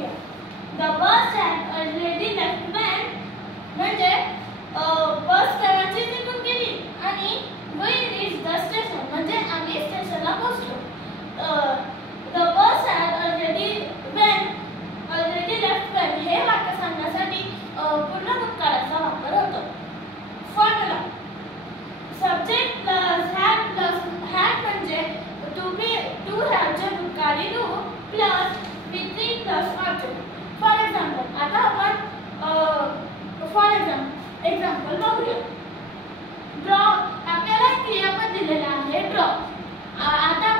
बघूया. The bus had already left when म्हणजे बस केव्हाची निघून गेली आणि we reached the station म्हणजे आम्ही स्टेशनला पोहोचलो. The bus had already left when हे वाक्य सांगण्यासाठी पूर्ण भूतकाळाचा वापर होतो. फॉर्म्युला सब्जेक्ट प्लस had म्हणजे to have चे भूतकाळी रूप plus V3 plus object. For example आता आपण एक्झाम्पल बघूया. ड्रॉ आपल्याला क्रियापद दिलेले आहे ड्रॉ. आता